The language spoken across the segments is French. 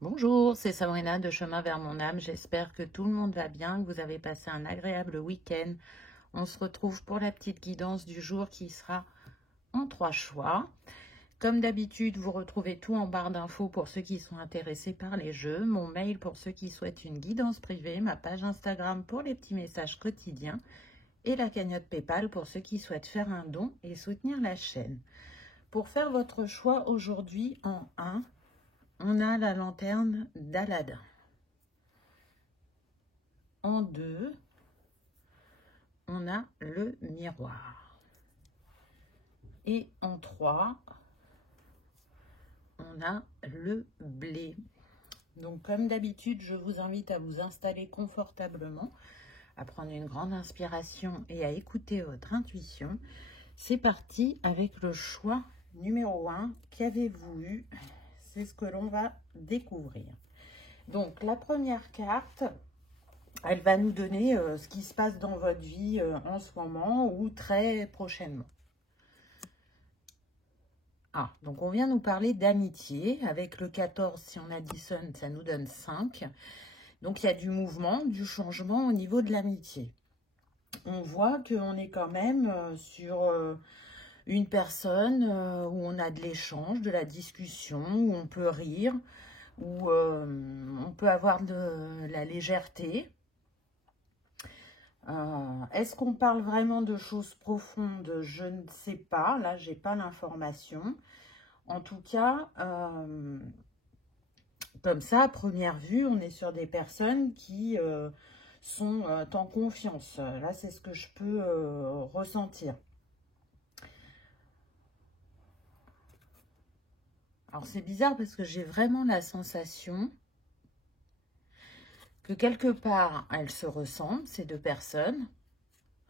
Bonjour, c'est Sabrina de Chemin vers mon âme. J'espère que tout le monde va bien, que vous avez passé un agréable week-end. On se retrouve pour la petite guidance du jour qui sera en 3 choix. Comme d'habitude, vous retrouvez tout en barre d'infos pour ceux qui sont intéressés par les jeux, mon mail pour ceux qui souhaitent une guidance privée, ma page Instagram pour les petits messages quotidiens et la cagnotte PayPal pour ceux qui souhaitent faire un don et soutenir la chaîne. Pour faire votre choix aujourd'hui en 1, on a la lanterne d'Aladin. En 2, on a le miroir. Et en 3, on a le blé. Donc comme d'habitude, je vous invite à vous installer confortablement, à prendre une grande inspiration et à écouter votre intuition. C'est parti avec le choix numéro 1. Qu'avez-vous eu? C'est ce que l'on va découvrir. Donc la première carte, elle va nous donner ce qui se passe dans votre vie en ce moment ou très prochainement. Ah, donc on vient nous parler d'amitié. Avec le 14, si on additionne, ça nous donne 5. Donc il y a du mouvement, du changement au niveau de l'amitié. On voit qu'on est quand même sur une personne où on a de l'échange, de la discussion, où on peut rire, où on peut avoir de la légèreté. Est-ce qu'on parle vraiment de choses profondes? Je ne sais pas. Là, j'ai pas l'information. En tout cas, comme ça, à première vue, on est sur des personnes qui sont en confiance. Là, c'est ce que je peux ressentir. Alors, c'est bizarre parce que j'ai vraiment la sensation que quelque part, elles se ressemblent, ces deux personnes.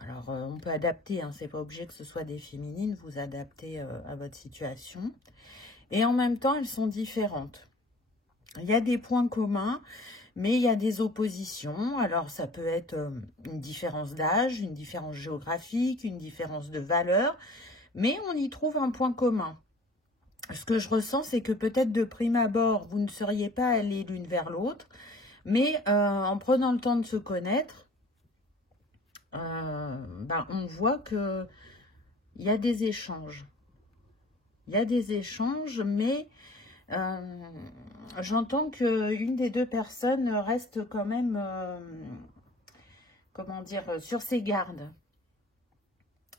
Alors, on peut adapter, hein, c'est pas obligé que ce soit des féminines, vous adaptez à votre situation. Et en même temps, elles sont différentes. Il y a des points communs, mais il y a des oppositions. Alors, ça peut être une différence d'âge, une différence géographique, une différence de valeur, mais on y trouve un point commun. Ce que je ressens, c'est que peut-être de prime abord, vous ne seriez pas allés l'une vers l'autre, mais en prenant le temps de se connaître, on voit qu'il y a des échanges. Il y a des échanges, mais j'entends qu'une des deux personnes reste quand même, comment dire, sur ses gardes.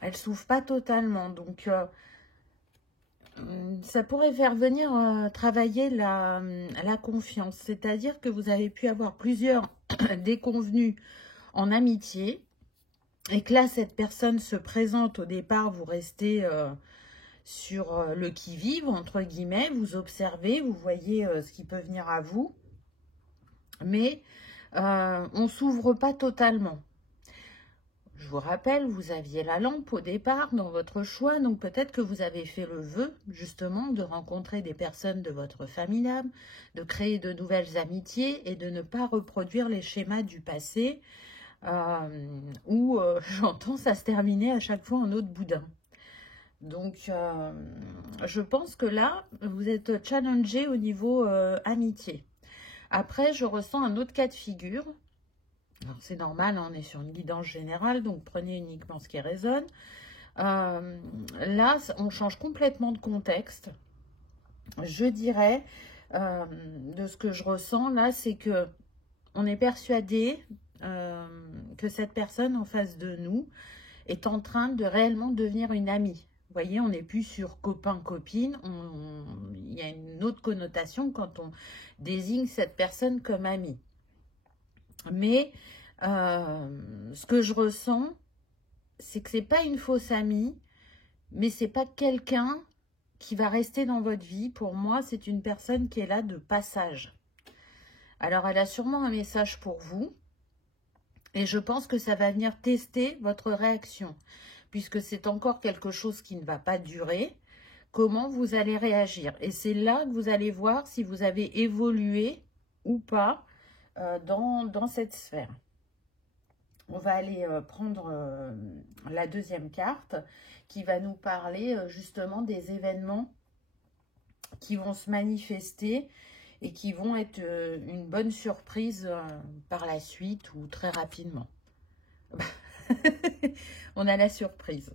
Elle ne s'ouvre pas totalement. Donc, ça pourrait faire venir travailler la confiance. C'est-à-dire que vous avez pu avoir plusieurs déconvenus en amitié. Et que là, cette personne se présente au départ, vous restez sur le qui-vive, entre guillemets, vous observez, vous voyez ce qui peut venir à vous, mais on ne s'ouvre pas totalement. Je vous rappelle, vous aviez la lampe au départ dans votre choix, donc peut-être que vous avez fait le vœu, justement, de rencontrer des personnes de votre famille d'âme, de créer de nouvelles amitiés et de ne pas reproduire les schémas du passé, où j'entends ça se terminer à chaque fois en eau de boudin. Donc, je pense que là, vous êtes challengé au niveau amitié. Après, je ressens un autre cas de figure. Alors, c'est normal, on est sur une guidance générale, donc prenez uniquement ce qui résonne. Là, on change complètement de contexte. Je dirais, de ce que je ressens là, c'est que on est persuadé que cette personne en face de nous est en train de réellement devenir une amie. Vous voyez, on n'est plus sur copain-copine. Il y a une autre connotation quand on désigne cette personne comme amie. Mais ce que je ressens, c'est que ce n'est pas une fausse amie, mais ce n'est pas quelqu'un qui va rester dans votre vie. Pour moi, c'est une personne qui est là de passage. Alors, elle a sûrement un message pour vous. Et je pense que ça va venir tester votre réaction. Puisque c'est encore quelque chose qui ne va pas durer. Comment vous allez réagir? Et c'est là que vous allez voir si vous avez évolué ou pas dans cette sphère. On va aller prendre la deuxième carte qui va nous parler justement des événements qui vont se manifester et qui vont être une bonne surprise par la suite ou très rapidement. On a la surprise.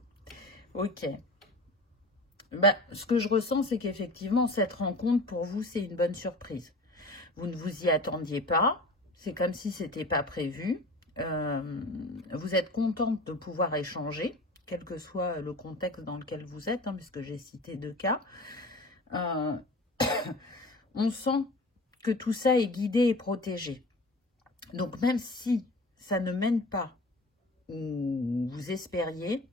Ok. Bah, ce que je ressens, c'est qu'effectivement, cette rencontre, pour vous, c'est une bonne surprise. Vous ne vous y attendiez pas. C'est comme si ce n'était pas prévu. Vous êtes contente de pouvoir échanger, quel que soit le contexte dans lequel vous êtes, hein, puisque j'ai cité 2 cas. On sent que tout ça est guidé et protégé. Donc, même si ça ne mène pas où vous espériez,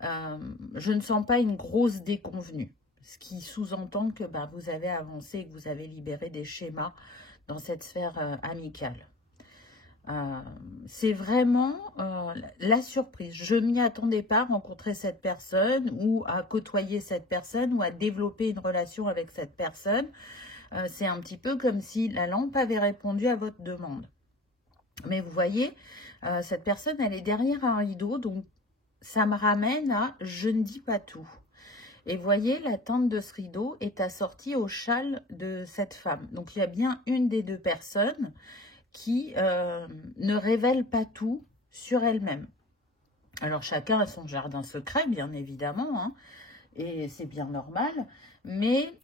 je ne sens pas une grosse déconvenue. Ce qui sous-entend que vous avez avancé et que vous avez libéré des schémas dans cette sphère amicale. C'est vraiment la surprise. Je ne m'y attendais pas à rencontrer cette personne ou à côtoyer cette personne ou à développer une relation avec cette personne. C'est un petit peu comme si la lampe avait répondu à votre demande. Mais vous voyez, cette personne, elle est derrière un rideau, donc ça me ramène à « je ne dis pas tout ». Et vous voyez, la teinte de ce rideau est assortie au châle de cette femme. Donc, il y a bien une des 2 personnes qui ne révèle pas tout sur elle-même. Alors, chacun a son jardin secret, bien évidemment, hein, et c'est bien normal. Mais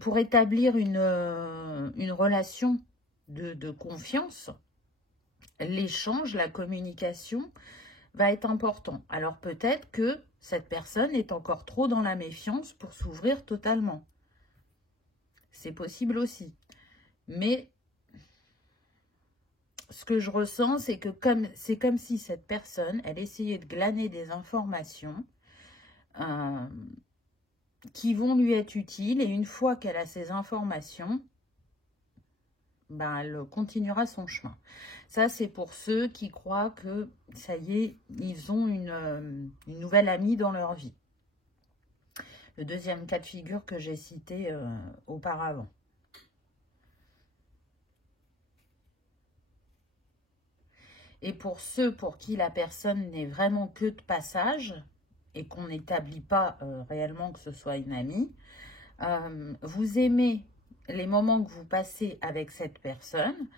pour établir une relation de confiance, l'échange, la communication va être important. Alors peut-être que cette personne est encore trop dans la méfiance pour s'ouvrir totalement. C'est possible aussi. Mais ce que je ressens, c'est que c'est comme si cette personne, elle essayait de glaner des informations qui vont lui être utiles. Et une fois qu'elle a ces informations, elle continuera son chemin. Ça, c'est pour ceux qui croient que, ça y est, ils ont une nouvelle amie dans leur vie. Le deuxième cas de figure que j'ai cité auparavant. Et pour ceux pour qui la personne n'est vraiment que de passage et qu'on n'établit pas réellement que ce soit une amie, vous aimez les moments que vous passez avec cette personne,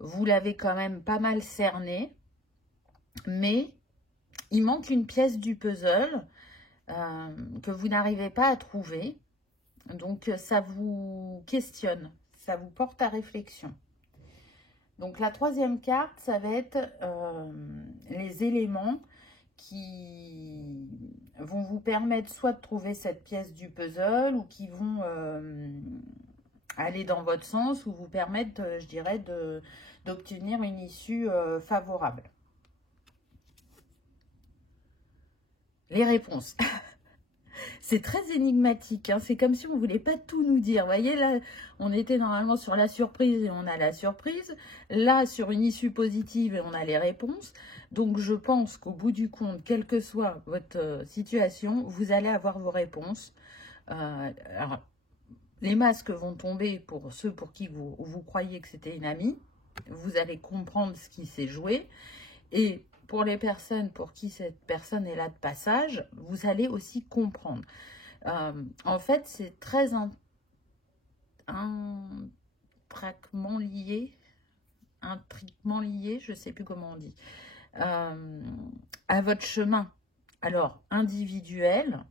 vous l'avez quand même pas mal cerné, mais il manque une pièce du puzzle que vous n'arrivez pas à trouver. Donc, ça vous questionne, ça vous porte à réflexion. Donc, la 3e carte, ça va être les éléments qui vont vous permettre soit de trouver cette pièce du puzzle ou qui vont aller dans votre sens ou vous permettre, je dirais, d'obtenir une issue favorable. Les réponses. C'est très énigmatique, hein. C'est comme si on ne voulait pas tout nous dire. Vous voyez, là, on était normalement sur la surprise et on a la surprise. Là, sur une issue positive et on a les réponses. Donc, je pense qu'au bout du compte, quelle que soit votre situation, vous allez avoir vos réponses. Alors, les masques vont tomber pour ceux pour qui vous croyez que c'était une amie. Vous allez comprendre ce qui s'est joué. Et pour les personnes pour qui cette personne est là de passage, vous allez aussi comprendre. En fait, c'est très intriquement lié, je ne sais plus comment on dit, à votre chemin. Alors, individuel,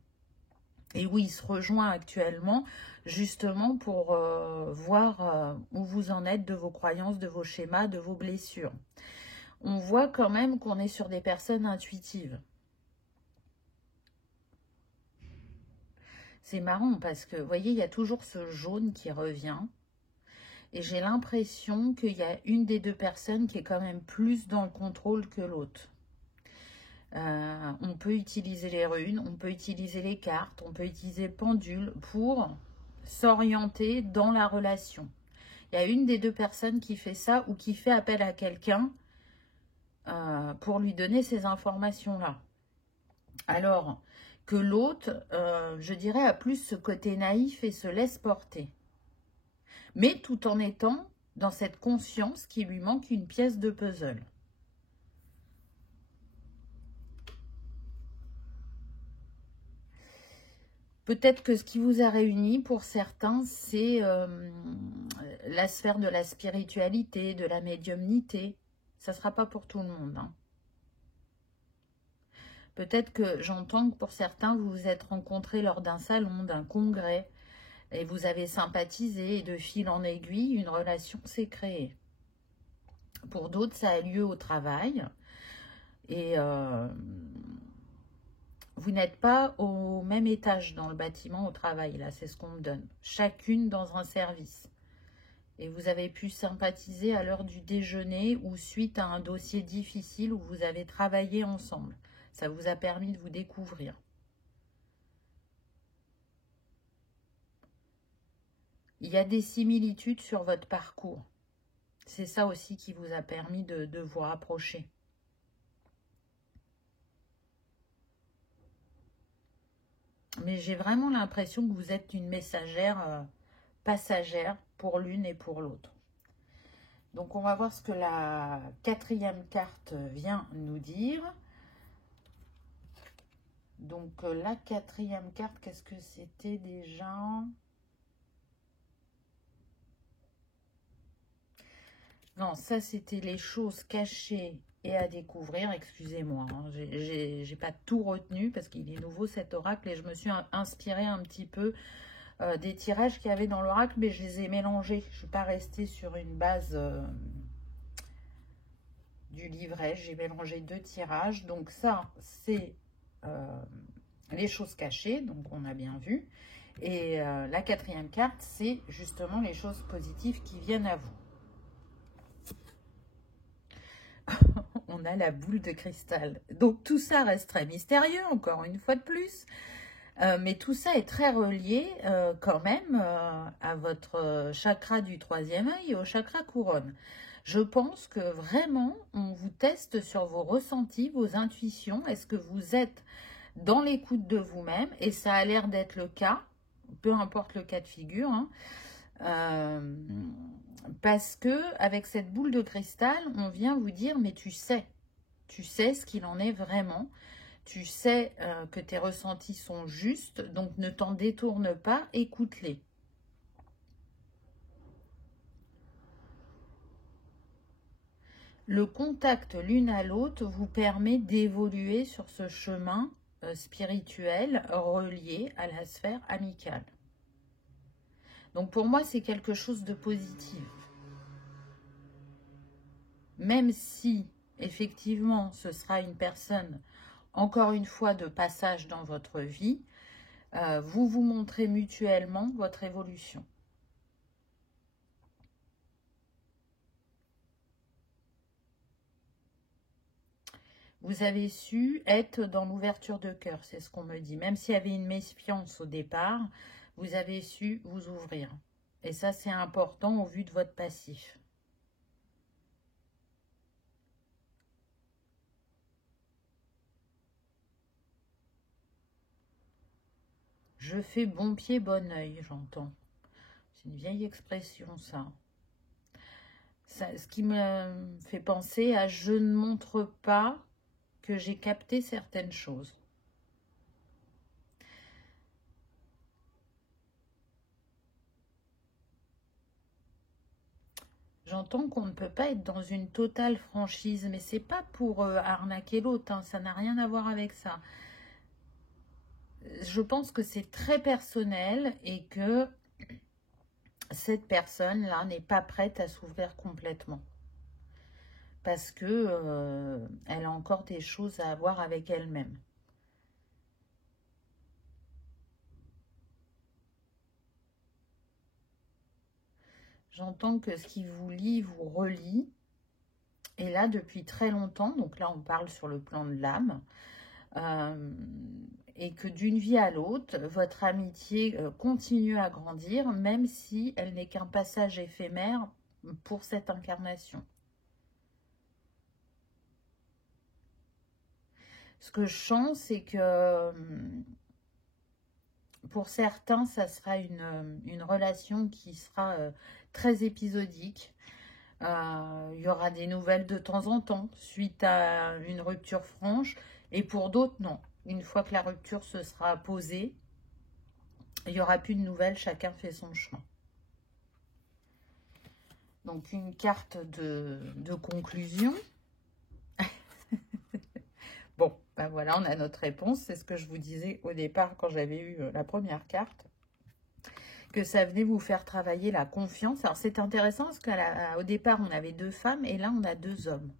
et où il se rejoint actuellement, justement pour voir où vous en êtes de vos croyances, de vos schémas, de vos blessures. On voit quand même qu'on est sur des personnes intuitives. C'est marrant parce que, vous voyez, il y a toujours ce jaune qui revient. Et j'ai l'impression qu'il y a une des 2 personnes qui est quand même plus dans le contrôle que l'autre. On peut utiliser les runes, on peut utiliser les cartes, on peut utiliser le pendule pour s'orienter dans la relation. Il y a une des 2 personnes qui fait ça ou qui fait appel à quelqu'un pour lui donner ces informations-là. Alors que l'autre, je dirais, a plus ce côté naïf et se laisse porter. Mais tout en étant dans cette conscience qu'il lui manque une pièce de puzzle. Peut-être que ce qui vous a réuni pour certains, c'est la sphère de la spiritualité, de la médiumnité. Ça ne sera pas pour tout le monde, hein. Peut-être que j'entends que pour certains, vous vous êtes rencontrés lors d'un salon, d'un congrès, et vous avez sympathisé, et de fil en aiguille, une relation s'est créée. Pour d'autres, ça a lieu au travail, et vous n'êtes pas au même étage dans le bâtiment au travail, là, c'est ce qu'on me donne. Chacune dans un service. Et vous avez pu sympathiser à l'heure du déjeuner ou suite à un dossier difficile où vous avez travaillé ensemble. Ça vous a permis de vous découvrir. Il y a des similitudes sur votre parcours. C'est ça aussi qui vous a permis de vous rapprocher. Mais j'ai vraiment l'impression que vous êtes une messagère passagère pour l'une et pour l'autre. Donc on va voir ce que la 4e carte vient nous dire. Donc la 4e carte, qu'est-ce que c'était déjà? Non, ça c'était les choses cachées et à découvrir, excusez-moi, hein, j'ai pas tout retenu parce qu'il est nouveau cet oracle et je me suis inspirée un petit peu des tirages qu'il y avait dans l'oracle, mais je les ai mélangés. Je ne suis pas restée sur une base du livret, j'ai mélangé 2 tirages. Donc ça, c'est les choses cachées, donc on a bien vu. Et la 4e carte, c'est justement les choses positives qui viennent à vous. On a la boule de cristal. Donc tout ça reste très mystérieux, encore une fois de plus. Mais tout ça est très relié quand même à votre chakra du 3e œil et au chakra couronne. Je pense que vraiment, on vous teste sur vos ressentis, vos intuitions. Est-ce que vous êtes dans l'écoute de vous-même? Et ça a l'air d'être le cas, peu importe le cas de figure, hein. Parce que avec cette boule de cristal, on vient vous dire, mais tu sais ce qu'il en est vraiment. Tu sais que tes ressentis sont justes, donc ne t'en détourne pas, écoute-les. Le contact l'une à l'autre vous permet d'évoluer sur ce chemin spirituel relié à la sphère amicale. Donc pour moi, c'est quelque chose de positif. Même si, effectivement, ce sera une personne, encore une fois, de passage dans votre vie, vous vous montrez mutuellement votre évolution. Vous avez su être dans l'ouverture de cœur, c'est ce qu'on me dit. Même s'il y avait une méfiance au départ, vous avez su vous ouvrir. Et ça, c'est important au vu de votre passif. Je fais bon pied, bon oeil, j'entends. C'est une vieille expression, ça. Ce qui me fait penser à « je ne montre pas que j'ai capté certaines choses ». J'entends qu'on ne peut pas être dans une totale franchise, mais c'est pas pour arnaquer l'autre, hein, ça n'a rien à voir avec ça. Je pense que c'est très personnel et que cette personne-là n'est pas prête à s'ouvrir complètement. Parce que elle a encore des choses à voir avec elle-même. J'entends que ce qui vous lie, vous relie. Et là, depuis très longtemps, donc là, on parle sur le plan de l'âme. Et que d'une vie à l'autre, votre amitié continue à grandir, même si elle n'est qu'un passage éphémère pour cette incarnation. Ce que je sens, c'est que pour certains, ça sera une relation qui sera très épisodique. Il y aura des nouvelles de temps en temps suite à une rupture franche. Et pour d'autres, non. Une fois que la rupture se sera posée, il n'y aura plus de nouvelles, chacun fait son chemin. Donc, une carte de conclusion. Bon, ben voilà, on a notre réponse. C'est ce que je vous disais au départ quand j'avais eu la première carte. Que ça venait vous faire travailler la confiance. Alors, c'est intéressant parce qu'au départ, on avait 2 femmes et là, on a 2 hommes.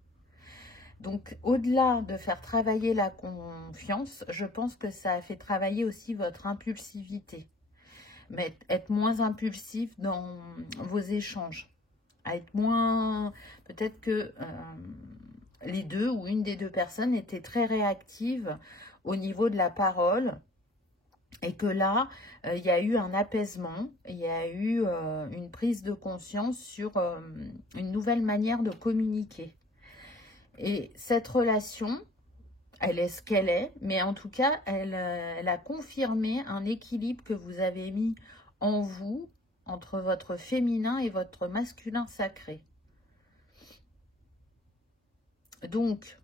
Donc, au-delà de faire travailler la confiance, je pense que ça a fait travailler aussi votre impulsivité. Mais être moins impulsif dans vos échanges. À être moins... Peut-être que les deux ou une des 2 personnes étaient très réactives au niveau de la parole. Et que là, il y a eu un apaisement, il y a eu une prise de conscience sur une nouvelle manière de communiquer. Et cette relation, elle est ce qu'elle est, mais en tout cas, elle a confirmé un équilibre que vous avez mis en vous, entre votre féminin et votre masculin sacré. Donc,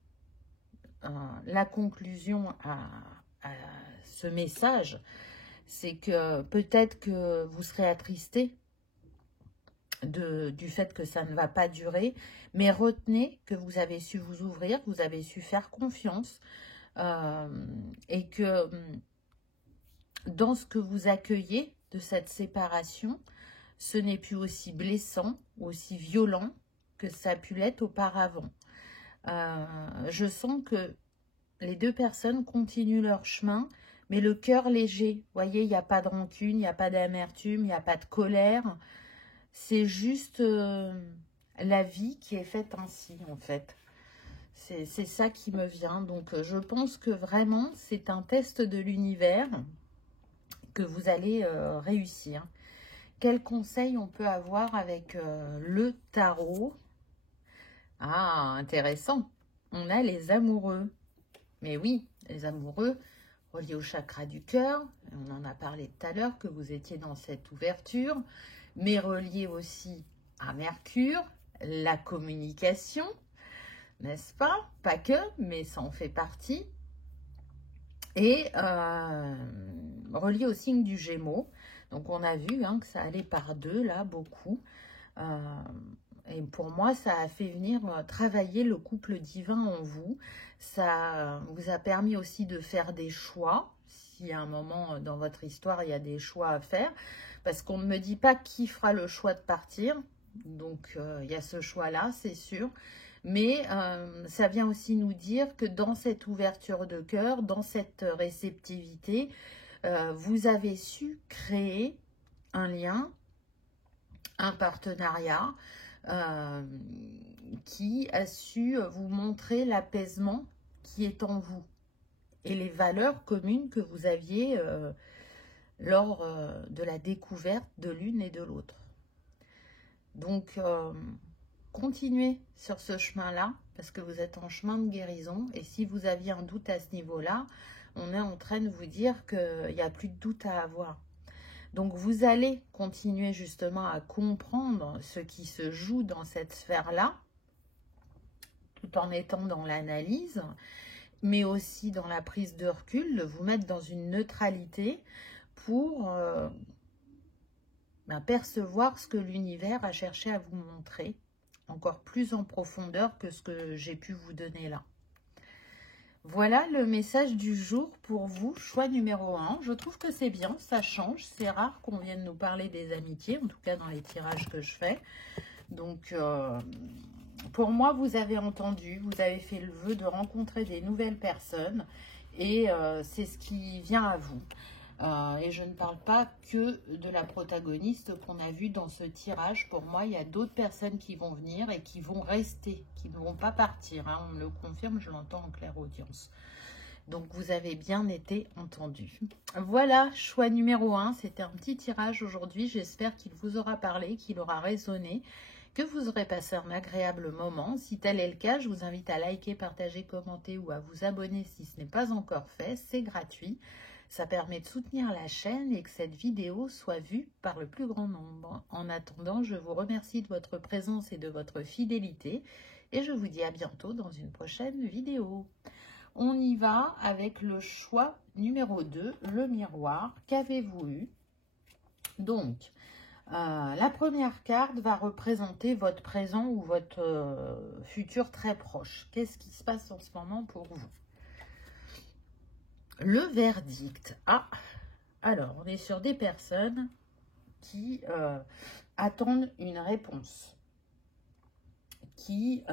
la conclusion à ce message, c'est que peut-être que vous serez attristé du fait que ça ne va pas durer, mais retenez que vous avez su vous ouvrir, vous avez su faire confiance et que dans ce que vous accueillez de cette séparation, ce n'est plus aussi blessant, aussi violent que ça a pu l'être auparavant. Je sens que les 2 personnes continuent leur chemin, mais le cœur léger. Vous voyez, il n'y a pas de rancune, il n'y a pas d'amertume, il n'y a pas de colère. C'est juste la vie qui est faite ainsi, en fait. C'est ça qui me vient. Donc, je pense que vraiment, c'est un test de l'univers que vous allez réussir. Quel conseil on peut avoir avec le tarot? Ah, intéressant. On a les amoureux. Mais oui, les amoureux reliés au chakra du cœur. On en a parlé tout à l'heure que vous étiez dans cette ouverture. Mais reliés aussi à Mercure, la communication, n'est-ce pas? Pas que, mais ça en fait partie. Et relié au signe du Gémeaux. Donc, on a vu que ça allait par 2, là, beaucoup. Et pour moi, ça a fait venir travailler le couple divin en vous. Ça vous a permis aussi de faire des choix. Si à un moment dans votre histoire, il y a des choix à faire. Parce qu'on ne me dit pas qui fera le choix de partir. Donc, il y a ce choix-là, c'est sûr. Mais ça vient aussi nous dire que dans cette ouverture de cœur, dans cette réceptivité, vous avez su créer un lien, un partenariat qui a su vous montrer l'apaisement qui est en vous et les valeurs communes que vous aviez lors de la découverte de l'une et de l'autre. Donc, continuez sur ce chemin-là parce que vous êtes en chemin de guérison. Et si vous aviez un doute à ce niveau-là, on est en train de vous dire qu'il n'y a plus de doute à avoir. Donc, vous allez continuer justement à comprendre ce qui se joue dans cette sphère-là, tout en étant dans l'analyse, mais aussi dans la prise de recul, de vous mettre dans une neutralité pour percevoir ce que l'univers a cherché à vous montrer, encore plus en profondeur que ce que j'ai pu vous donner là. Voilà le message du jour pour vous, choix numéro 1. Je trouve que c'est bien, ça change. C'est rare qu'on vienne nous parler des amitiés, en tout cas dans les tirages que je fais. Donc, pour moi, vous avez entendu, vous avez fait le vœu de rencontrer des nouvelles personnes et c'est ce qui vient à vous. Et je ne parle pas que de la protagoniste qu'on a vue dans ce tirage. Pour moi, il y a d'autres personnes qui vont venir et qui vont rester, qui ne vont pas partir. Hein. On me le confirme, je l'entends en clairaudience. Donc, vous avez bien été entendu. Voilà, choix numéro 1. C'était un petit tirage aujourd'hui. J'espère qu'il vous aura parlé, qu'il aura résonné, que vous aurez passé un agréable moment. Si tel est le cas, je vous invite à liker, partager, commenter ou à vous abonner si ce n'est pas encore fait. C'est gratuit. Ça permet de soutenir la chaîne et que cette vidéo soit vue par le plus grand nombre. En attendant, je vous remercie de votre présence et de votre fidélité. Et je vous dis à bientôt dans une prochaine vidéo. On y va avec le choix numéro 2, le miroir. Qu'avez-vous eu? Donc, la première carte va représenter votre présent ou votre futur très proche. Qu'est-ce qui se passe en ce moment pour vous? Le verdict. Ah, alors, on est sur des personnes qui attendent une réponse, qui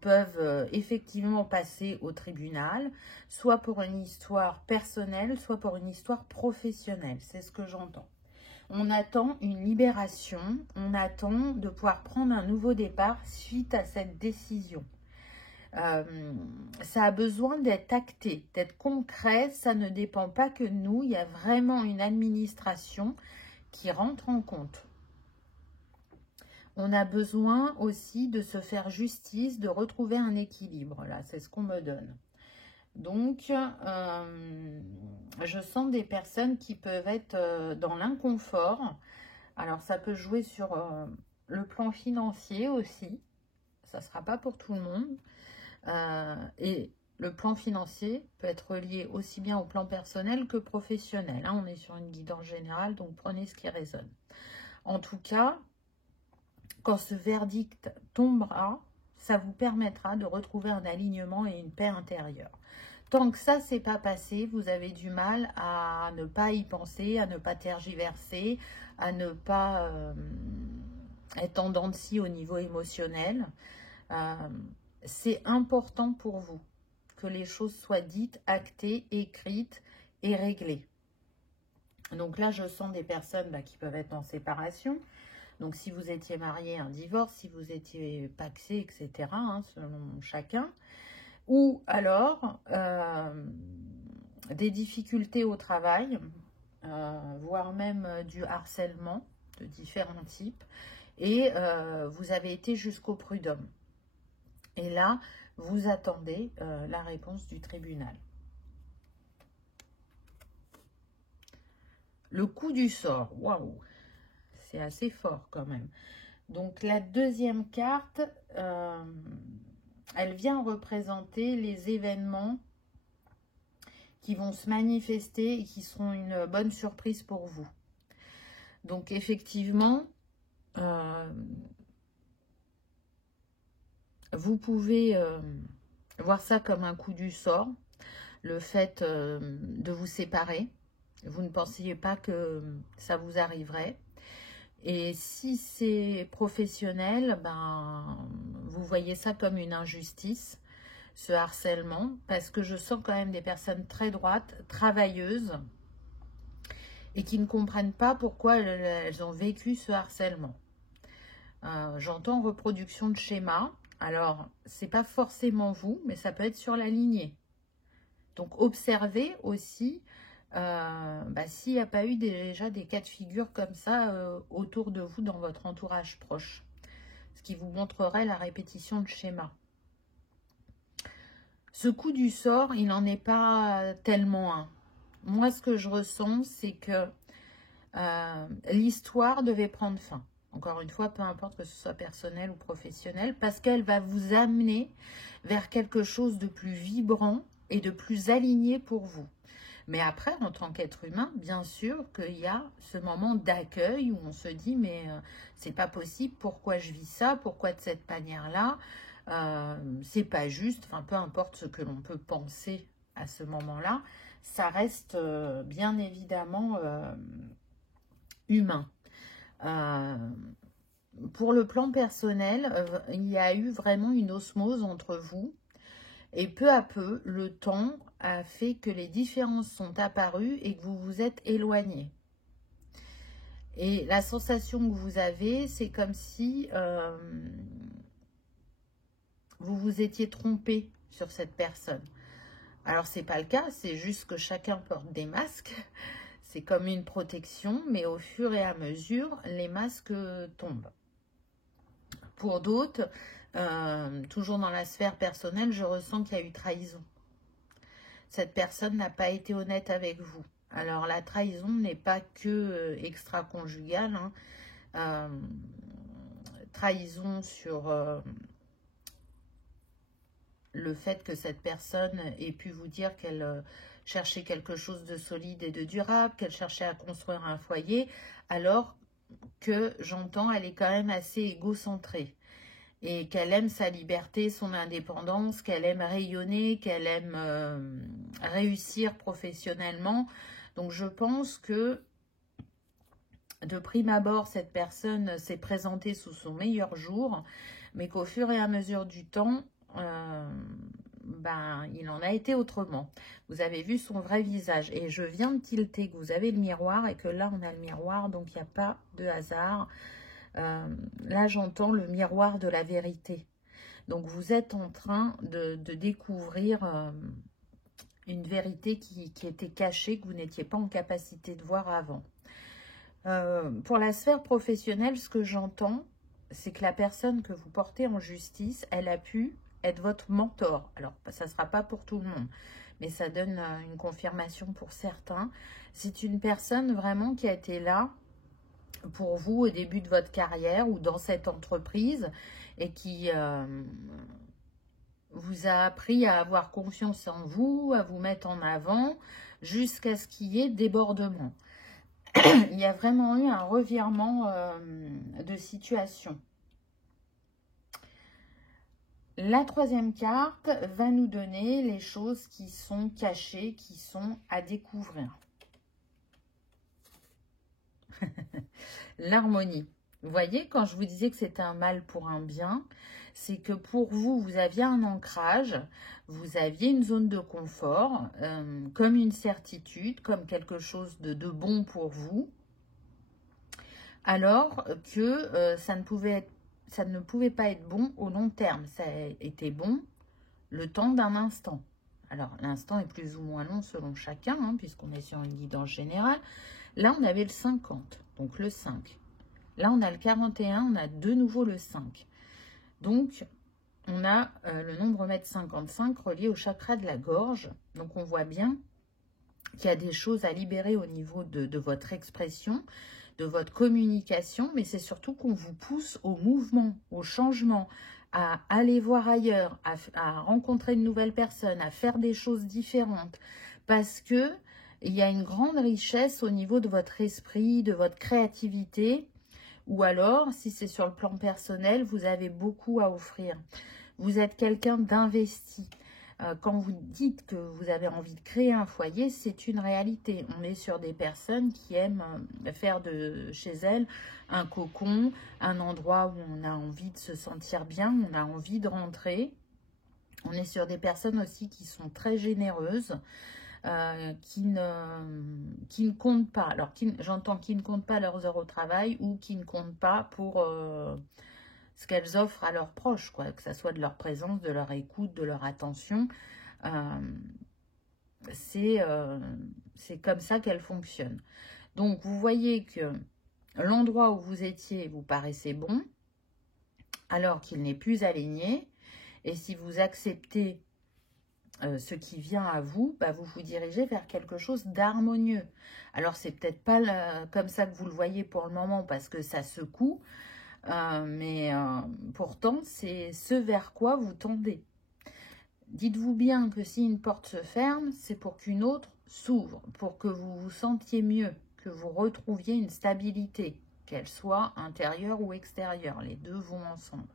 peuvent effectivement passer au tribunal, soit pour une histoire personnelle, soit pour une histoire professionnelle. C'est ce que j'entends. On attend une libération, on attend de pouvoir prendre un nouveau départ suite à cette décision. Ça a besoin d'être acté, d'être concret, ça ne dépend pas que de nous, il y a vraiment une administration qui rentre en compte. On a besoin aussi de se faire justice, de retrouver un équilibre, là, c'est ce qu'on me donne. Donc, je sens des personnes qui peuvent être dans l'inconfort. Alors, ça peut jouer sur le plan financier aussi. Ça ne sera pas pour tout le monde. Et le plan financier peut être lié aussi bien au plan personnel que professionnel. Hein. On est sur une guidance générale, donc prenez ce qui résonne. En tout cas, quand ce verdict tombera, ça vous permettra de retrouver un alignement et une paix intérieure. Tant que ça, c'est pas passé, vous avez du mal à ne pas y penser, à ne pas tergiverser, à ne pas être en dents de scie au niveau émotionnel. C'est important pour vous que les choses soient dites, actées, écrites et réglées. Donc là, je sens des personnes qui peuvent être en séparation. Donc, si vous étiez marié, un divorce, si vous étiez pacsé, etc., hein, selon chacun. Ou alors, des difficultés au travail, voire même du harcèlement de différents types. Et vous avez été jusqu'au prud'homme. Et là, vous attendez la réponse du tribunal. Le coup du sort, waouh! C'est assez fort quand même. Donc la deuxième carte, elle vient représenter les événements qui vont se manifester et qui seront une bonne surprise pour vous. Donc effectivement, vous pouvez voir ça comme un coup du sort, le fait de vous séparer. Vous ne pensiez pas que ça vous arriverait. Et si c'est professionnel, vous voyez ça comme une injustice, ce harcèlement, parce que je sens quand même des personnes très droites, travailleuses, et qui ne comprennent pas pourquoi elles ont vécu ce harcèlement. J'entends reproduction de schéma. Alors, c'est pas forcément vous, mais ça peut être sur la lignée. Donc, observez aussi s'il n'y a pas eu déjà des cas de figure comme ça autour de vous dans votre entourage proche. Ce qui vous montrerait la répétition de schéma. Ce coup du sort, il n'en est pas tellement un. Moi, ce que je ressens, c'est que l'histoire devait prendre fin. Encore une fois, peu importe que ce soit personnel ou professionnel, parce qu'elle va vous amener vers quelque chose de plus vibrant et de plus aligné pour vous. Mais après, en tant qu'être humain, bien sûr qu'il y a ce moment d'accueil où on se dit « mais c'est pas possible, pourquoi je vis ça, pourquoi de cette manière-là c'est pas juste », enfin peu importe ce que l'on peut penser à ce moment-là, ça reste bien évidemment humain. Pour le plan personnel, il y a eu vraiment une osmose entre vous. Et peu à peu, le temps a fait que les différences sont apparues et que vous vous êtes éloignés. Et la sensation que vous avez, c'est comme si vous vous étiez trompé sur cette personne. Alors, ce n'est pas le cas, c'est juste que chacun porte des masques. C'est comme une protection, mais au fur et à mesure, les masques tombent. Pour d'autres, toujours dans la sphère personnelle, je ressens qu'il y a eu trahison. Cette personne n'a pas été honnête avec vous. Alors, la trahison n'est pas que extra-conjugale. Hein. Trahison sur le fait que cette personne ait pu vous dire qu'elle cherchait quelque chose de solide et de durable, qu'elle cherchait à construire un foyer, alors que j'entends, elle est quand même assez égocentrée et qu'elle aime sa liberté, son indépendance, qu'elle aime rayonner, qu'elle aime réussir professionnellement. Donc je pense que de prime abord, cette personne s'est présentée sous son meilleur jour, mais qu'au fur et à mesure du temps, il en a été autrement. Vous avez vu son vrai visage. Et je viens de tilter que vous avez le miroir et que là, on a le miroir, donc il n'y a pas de hasard. Là, j'entends le miroir de la vérité. Donc, vous êtes en train de découvrir une vérité qui était cachée, que vous n'étiez pas en capacité de voir avant. Pour la sphère professionnelle, ce que j'entends, c'est que la personne que vous portez en justice, elle a pu être votre mentor. Alors, ça ne sera pas pour tout le monde, mais ça donne une confirmation pour certains. C'est une personne vraiment qui a été là pour vous au début de votre carrière ou dans cette entreprise et qui vous a appris à avoir confiance en vous, à vous mettre en avant jusqu'à ce qu'il y ait débordement. Il y a vraiment eu un revirement de situation. La troisième carte va nous donner les choses qui sont cachées, qui sont à découvrir. L'harmonie. Vous voyez, quand je vous disais que c'était un mal pour un bien, c'est que pour vous, vous aviez un ancrage, vous aviez une zone de confort, comme une certitude, comme quelque chose de bon pour vous, alors que ça ne pouvait pas être bon au long terme. Ça était bon le temps d'un instant. Alors, l'instant est plus ou moins long selon chacun, hein, puisqu'on est sur une guidance générale. Là, on avait le 50, donc le 5. Là, on a le 41, on a de nouveau le 5. Donc, on a le nombre mètre 55 relié au chakra de la gorge. Donc, on voit bien qu'il y a des choses à libérer au niveau de votre expression, de votre communication, mais c'est surtout qu'on vous pousse au mouvement, au changement, à aller voir ailleurs, à rencontrer de nouvelles personnes, à faire des choses différentes, parce que il y a une grande richesse au niveau de votre esprit, de votre créativité, ou alors, si c'est sur le plan personnel, vous avez beaucoup à offrir. Vous êtes quelqu'un d'investi. Quand vous dites que vous avez envie de créer un foyer, c'est une réalité. On est sur des personnes qui aiment faire de chez elles un cocon, un endroit où on a envie de se sentir bien, on a envie de rentrer. On est sur des personnes aussi qui sont très généreuses, qui ne comptent pas. Alors, j'entends qui ne comptent pas leurs heures au travail ou qui ne comptent pas pour ce qu'elles offrent à leurs proches, quoi, que ce soit de leur présence, de leur écoute, de leur attention. C'est comme ça qu'elles fonctionnent. Donc, vous voyez que l'endroit où vous étiez vous paraissait bon, alors qu'il n'est plus aligné. Et si vous acceptez ce qui vient à vous, vous vous dirigez vers quelque chose d'harmonieux. Alors, c'est peut-être pas comme ça que vous le voyez pour le moment, parce que ça secoue, mais pourtant, c'est ce vers quoi vous tendez. Dites-vous bien que si une porte se ferme, c'est pour qu'une autre s'ouvre, pour que vous vous sentiez mieux, que vous retrouviez une stabilité, qu'elle soit intérieure ou extérieure. Les deux vont ensemble.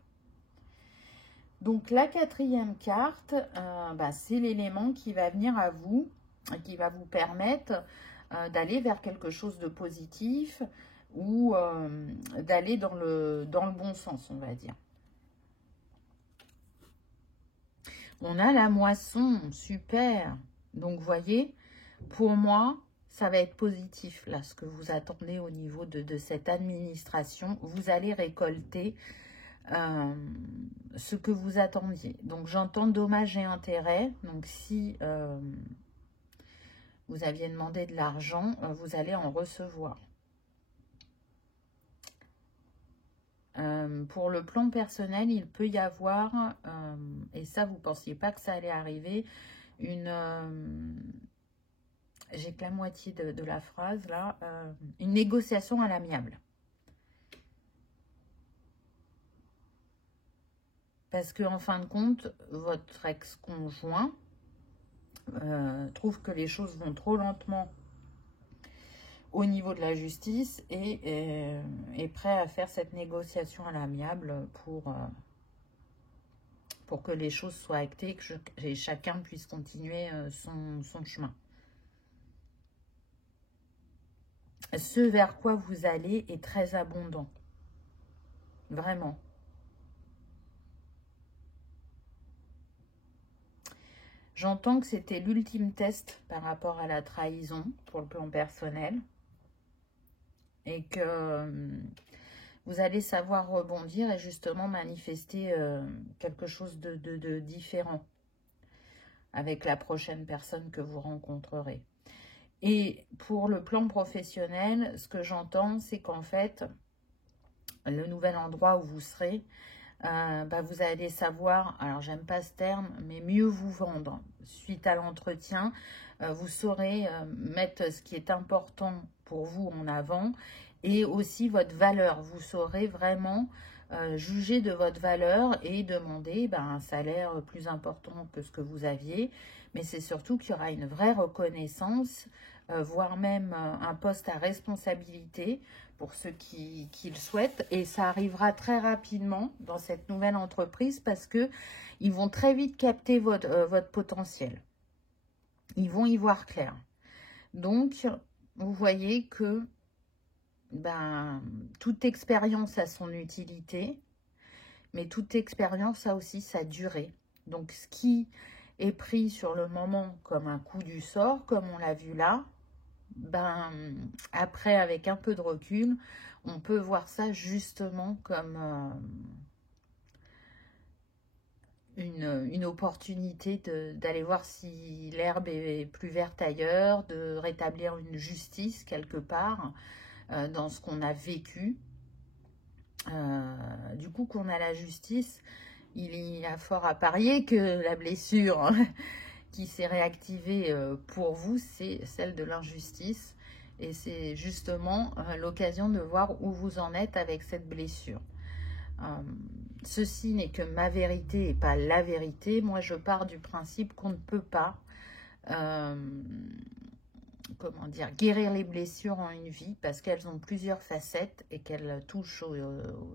Donc, la quatrième carte, c'est l'élément qui va venir à vous, qui va vous permettre d'aller vers quelque chose de positif ou d'aller dans le bon sens, on va dire. On a la moisson, super. Donc, vous voyez, pour moi, ça va être positif, là, ce que vous attendez au niveau de cette administration. Vous allez récolter ce que vous attendiez. Donc, j'entends dommages et intérêts. Donc, si vous aviez demandé de l'argent, vous allez en recevoir. Pour le plan personnel, il peut y avoir, et ça, vous ne pensiez pas que ça allait arriver, j'ai que la moitié de la phrase, là, une négociation à l'amiable. Parce qu'en fin de compte, votre ex-conjoint trouve que les choses vont trop lentement au niveau de la justice et est prêt à faire cette négociation à l'amiable pour que les choses soient actées et chacun puisse continuer son chemin. Ce vers quoi vous allez est très abondant. Vraiment. J'entends que c'était l'ultime test par rapport à la trahison pour le plan personnel. Et que vous allez savoir rebondir et justement manifester quelque chose de différent avec la prochaine personne que vous rencontrerez. Et pour le plan professionnel, ce que j'entends, c'est qu'en fait, le nouvel endroit où vous serez, vous allez savoir, alors j'aime pas ce terme, mais mieux vous vendre. Suite à l'entretien, vous saurez mettre ce qui est important pour vous en avant et aussi votre valeur. Vous saurez vraiment juger de votre valeur et demander un salaire plus important que ce que vous aviez. Mais c'est surtout qu'il y aura une vraie reconnaissance, voire même un poste à responsabilité pour ceux qui le souhaitent. Et ça arrivera très rapidement dans cette nouvelle entreprise parce qu'ils vont très vite capter votre potentiel. Ils vont y voir clair. Donc, vous voyez que toute expérience a son utilité, mais toute expérience a aussi sa durée. Donc, ce qui est pris sur le moment comme un coup du sort, comme on l'a vu là, après, avec un peu de recul, on peut voir ça justement comme une opportunité d'aller voir si l'herbe est plus verte ailleurs, de rétablir une justice quelque part dans ce qu'on a vécu. Du coup, qu'on a la justice, il y a fort à parier que la blessure qui s'est réactivée pour vous, c'est celle de l'injustice. Et c'est justement l'occasion de voir où vous en êtes avec cette blessure. Ceci n'est que ma vérité et pas la vérité. Moi, je pars du principe qu'on ne peut pas guérir les blessures en une vie parce qu'elles ont plusieurs facettes et qu'elles touchent aux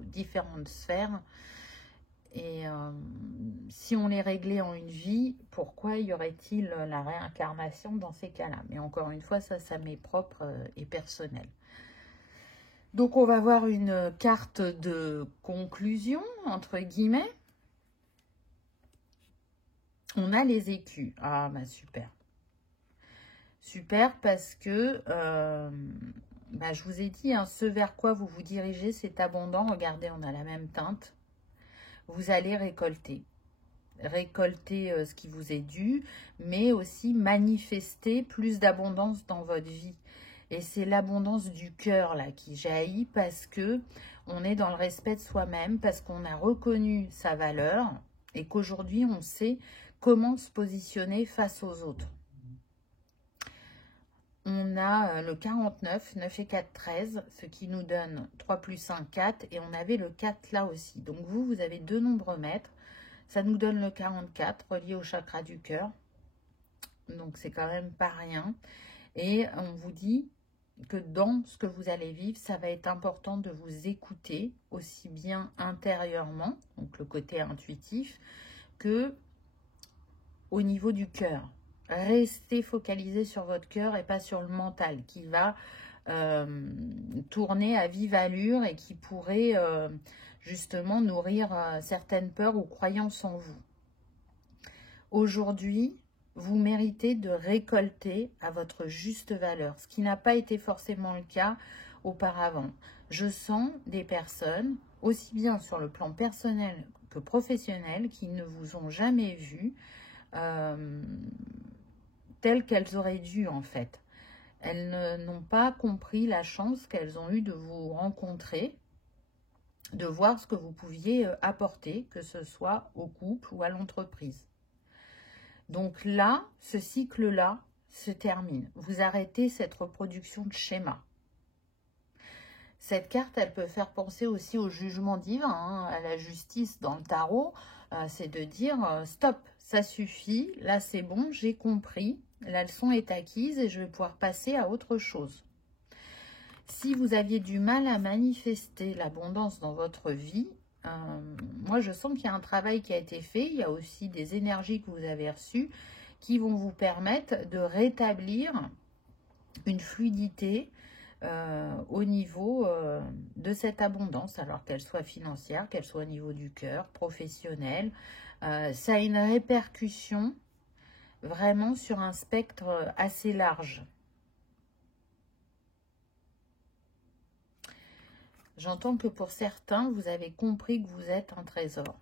différentes sphères. Et si on les réglait en une vie, pourquoi y aurait-il la réincarnation dans ces cas-là? Mais encore une fois, ça m'est propre et personnel. Donc, on va voir une carte de conclusion, entre guillemets. On a les écus. Ah, super. Super parce que, je vous ai dit, ce vers quoi vous vous dirigez, c'est abondant. Regardez, on a la même teinte. Vous allez récolter. Récolter ce qui vous est dû, mais aussi manifester plus d'abondance dans votre vie. Et c'est l'abondance du cœur là qui jaillit parce que on est dans le respect de soi-même, parce qu'on a reconnu sa valeur et qu'aujourd'hui on sait comment se positionner face aux autres. On a le 49, 9 et 4, 13, ce qui nous donne 3 plus 1, 4. Et on avait le 4 là aussi. Donc vous avez deux nombres maîtres. Ça nous donne le 44, relié au chakra du cœur. Donc c'est quand même pas rien. Et on vous dit que dans ce que vous allez vivre, ça va être important de vous écouter, aussi bien intérieurement, donc le côté intuitif, que au niveau du cœur. Restez focalisé sur votre cœur et pas sur le mental qui va tourner à vive allure et qui pourrait justement nourrir certaines peurs ou croyances en vous. Aujourd'hui, vous méritez de récolter à votre juste valeur, ce qui n'a pas été forcément le cas auparavant. Je sens des personnes, aussi bien sur le plan personnel que professionnel, qui ne vous ont jamais vu telles qu'elles auraient dû en fait. Elles n'ont pas compris la chance qu'elles ont eue de vous rencontrer, de voir ce que vous pouviez apporter, que ce soit au couple ou à l'entreprise. Donc là, ce cycle-là se termine. Vous arrêtez cette reproduction de schéma. Cette carte, elle peut faire penser aussi au jugement divin, à la justice dans le tarot. C'est de dire stop, ça suffit, là c'est bon, j'ai compris, la leçon est acquise et je vais pouvoir passer à autre chose. Si vous aviez du mal à manifester l'abondance dans votre vie, moi je sens qu'il y a un travail qui a été fait, il y a aussi des énergies que vous avez reçues qui vont vous permettre de rétablir une fluidité au niveau de cette abondance, alors qu'elle soit financière, qu'elle soit au niveau du cœur, professionnel. Ça a une répercussion vraiment sur un spectre assez large. J'entends que pour certains, vous avez compris que vous êtes un trésor.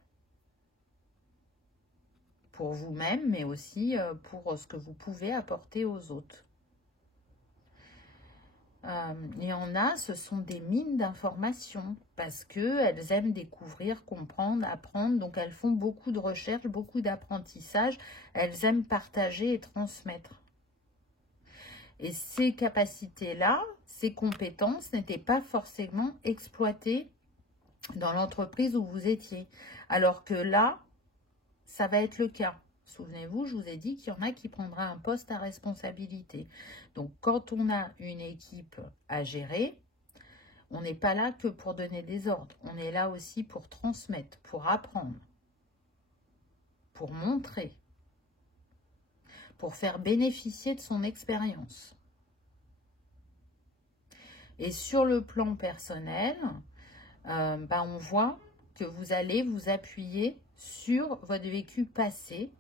Pour vous-même, mais aussi pour ce que vous pouvez apporter aux autres. Il y en a, ce sont des mines d'informations parce qu'elles aiment découvrir, comprendre, apprendre. Donc, elles font beaucoup de recherches, beaucoup d'apprentissage. Elles aiment partager et transmettre. Et ces capacités-là, ces compétences n'étaient pas forcément exploitées dans l'entreprise où vous étiez. Alors que là, ça va être le cas. Souvenez-vous, je vous ai dit qu'il y en a qui prendra un poste à responsabilité. Donc, quand on a une équipe à gérer, on n'est pas là que pour donner des ordres. On est là aussi pour transmettre, pour apprendre, pour montrer, pour faire bénéficier de son expérience. Et sur le plan personnel, on voit que vous allez vous appuyer sur votre vécu passé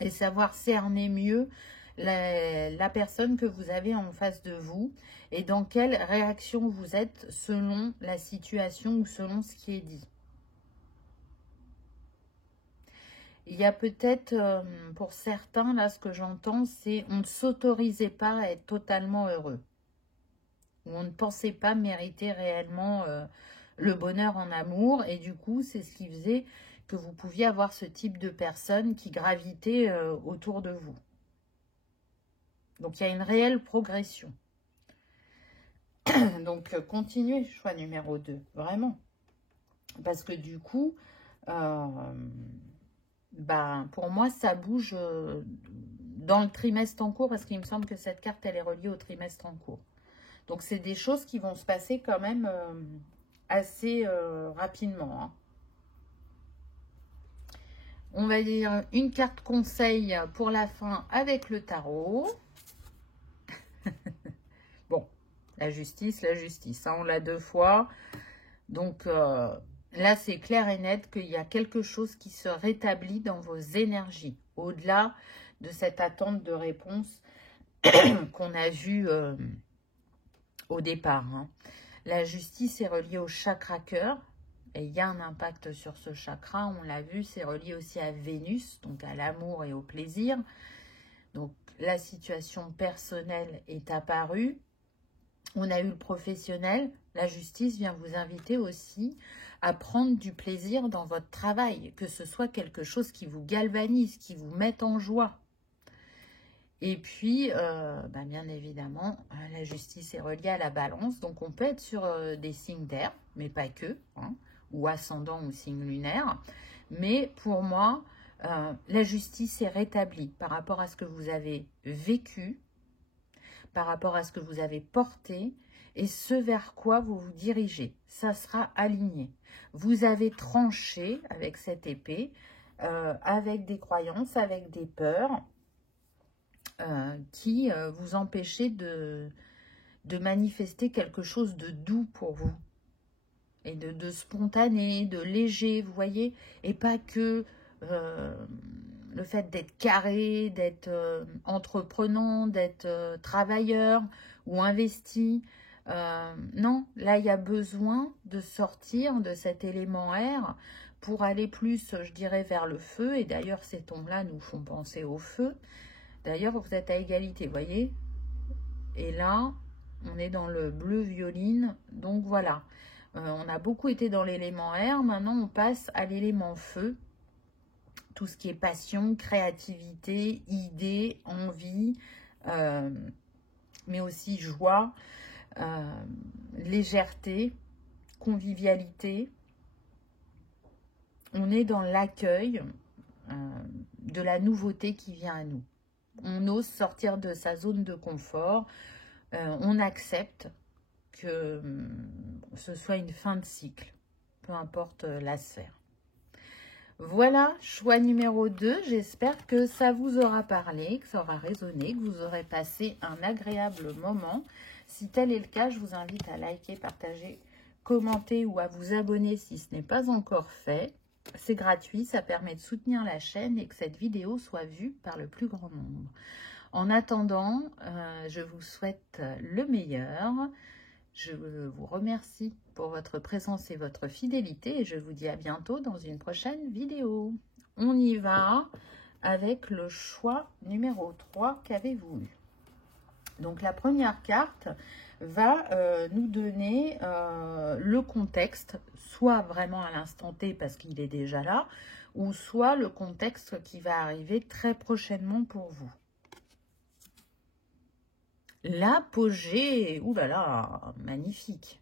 et savoir cerner mieux la personne que vous avez en face de vous et dans quelle réaction vous êtes selon la situation ou selon ce qui est dit. Il y a peut-être, pour certains, là, ce que j'entends, c'est on ne s'autorisait pas à être totalement heureux. Ou on ne pensait pas mériter réellement le bonheur en amour. Et du coup, c'est ce qui faisait que vous pouviez avoir ce type de personnes qui gravitaient autour de vous. Donc, il y a une réelle progression. Donc, continuez, choix numéro 2, vraiment. Parce que du coup, pour moi, ça bouge dans le trimestre en cours, parce qu'il me semble que cette carte, elle est reliée au trimestre en cours. Donc, c'est des choses qui vont se passer quand même assez rapidement. Hein. On va lire une carte conseil pour la fin avec le tarot. Bon, la justice, hein, on l'a 2 fois. Donc, là, c'est clair et net qu'il y a quelque chose qui se rétablit dans vos énergies. Au-delà de cette attente de réponse qu'on a vue au départ. Hein. La justice est reliée au chakra cœur. Et il y a un impact sur ce chakra, on l'a vu, c'est relié aussi à Vénus, donc à l'amour et au plaisir. Donc la situation personnelle est apparue. On a eu le professionnel. La justice vient vous inviter aussi à prendre du plaisir dans votre travail, que ce soit quelque chose qui vous galvanise, qui vous mette en joie. Et puis, bien évidemment, la justice est reliée à la balance. Donc, on peut être sur des signes d'air, mais pas que, hein, ou ascendant ou signe lunaire. Mais pour moi, la justice est rétablie par rapport à ce que vous avez vécu, par rapport à ce que vous avez porté et ce vers quoi vous vous dirigez. Ça sera aligné. Vous avez tranché avec cette épée, avec des croyances, avec des peurs, qui vous empêchaient de manifester quelque chose de doux pour vous. Et de spontané, de léger, vous voyez. Et pas que le fait d'être carré, d'être entreprenant, d'être travailleur ou investi. Non, là, il y a besoin de sortir de cet élément air pour aller plus, je dirais, vers le feu. Et d'ailleurs, ces tons-là nous font penser au feu. D'ailleurs, vous êtes à égalité, vous voyez. Et là, on est dans le bleu violine. Donc, voilà. On a beaucoup été dans l'élément air. Maintenant, on passe à l'élément feu. Tout ce qui est passion, créativité, idée, envie, mais aussi joie, légèreté, convivialité. On est dans l'accueil. de la nouveauté qui vient à nous. On ose sortir de sa zone de confort, on accepte que ce soit une fin de cycle, peu importe la sphère. Voilà, choix numéro 2. J'espère que ça vous aura parlé, que ça aura résonné, que vous aurez passé un agréable moment. Si tel est le cas, je vous invite à liker, partager, commenter ou à vous abonner si ce n'est pas encore fait. C'est gratuit, ça permet de soutenir la chaîne et que cette vidéo soit vue par le plus grand nombre. En attendant, je vous souhaite le meilleur. Je vous remercie pour votre présence et votre fidélité et je vous dis à bientôt dans une prochaine vidéo. On y va avec le choix numéro 3 qu'avez-vous eu. Donc la première carte va nous donner le contexte, soit vraiment à l'instant T parce qu'il est déjà là, ou soit le contexte qui va arriver très prochainement pour vous. L'apogée, oulala, magnifique.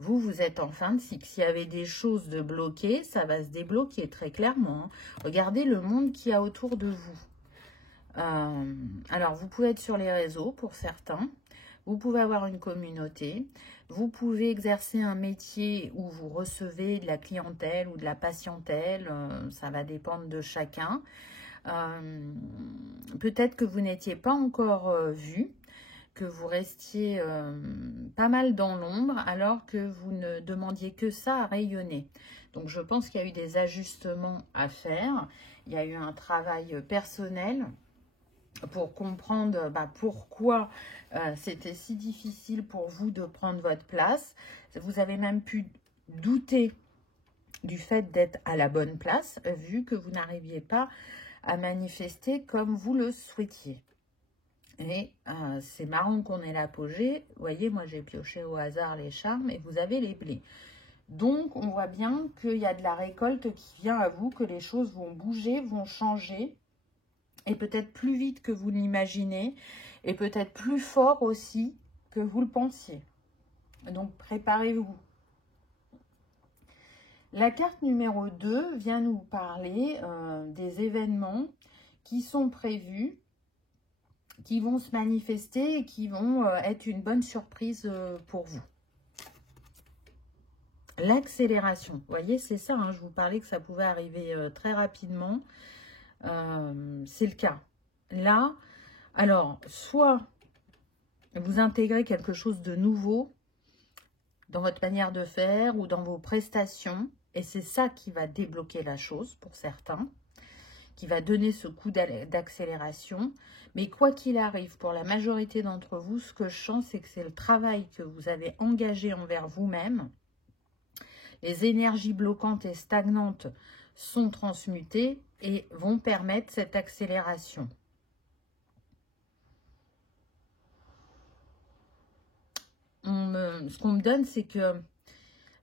Vous êtes en fin de cycle. S'il y avait des choses de bloquées, ça va se débloquer très clairement. Regardez le monde qu'il y a autour de vous. Alors, vous pouvez être sur les réseaux pour certains. Vous pouvez avoir une communauté. Vous pouvez exercer un métier où vous recevez de la clientèle ou de la patientèle. Ça va dépendre de chacun. Peut-être que vous n'étiez pas encore vu, que vous restiez pas mal dans l'ombre alors que vous ne demandiez que ça à rayonner. Donc je pense qu'il y a eu des ajustements à faire. Il y a eu un travail personnel pour comprendre pourquoi c'était si difficile pour vous de prendre votre place. Vous avez même pu douter du fait d'être à la bonne place, vu que vous n'arriviez pas à manifester comme vous le souhaitiez. Et c'est marrant qu'on ait l'apogée. Vous voyez, moi j'ai pioché au hasard les charmes et vous avez les blés. Donc on voit bien qu'il y a de la récolte qui vient à vous, que les choses vont bouger, vont changer. Et peut-être plus vite que vous l'imaginez. Et peut-être plus fort aussi que vous le pensiez. Donc préparez-vous. La carte numéro 2 vient nous parler des événements qui sont prévus, qui vont se manifester et qui vont être une bonne surprise pour vous. L'accélération, vous voyez, c'est ça, hein, je vous parlais que ça pouvait arriver très rapidement. C'est le cas. Là, alors, soit vous intégrez quelque chose de nouveau dans votre manière de faire ou dans vos prestations, et c'est ça qui va débloquer la chose pour certains, qui va donner ce coup d'accélération. Mais quoi qu'il arrive, pour la majorité d'entre vous, ce que je sens, c'est que c'est le travail que vous avez engagé envers vous-même. Les énergies bloquantes et stagnantes sont transmutées et vont permettre cette accélération. Ce qu'on me donne, c'est que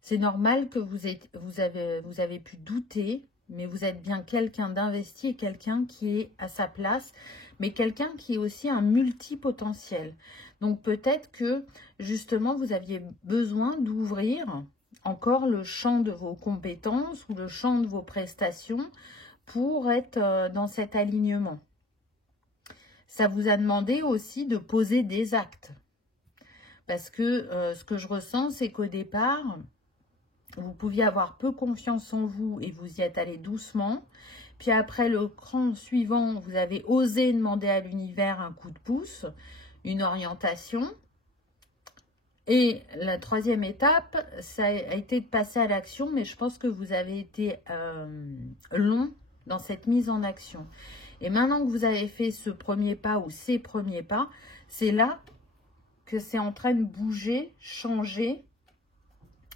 c'est normal que vous avez pu douter, mais vous êtes bien quelqu'un d'investi et quelqu'un qui est à sa place, mais quelqu'un qui est aussi un multipotentiel. Donc peut-être que justement vous aviez besoin d'ouvrir encore le champ de vos compétences ou le champ de vos prestations pour être dans cet alignement. Ça vous a demandé aussi de poser des actes. Parce que ce que je ressens, c'est qu'au départ, vous pouviez avoir peu confiance en vous et vous y êtes allé doucement. Puis après le cran suivant, vous avez osé demander à l'univers un coup de pouce, une orientation. Et la troisième étape, ça a été de passer à l'action, mais je pense que vous avez été long dans cette mise en action. Et maintenant que vous avez fait ce premier pas ou ces premiers pas, c'est là que c'est en train de bouger, changer,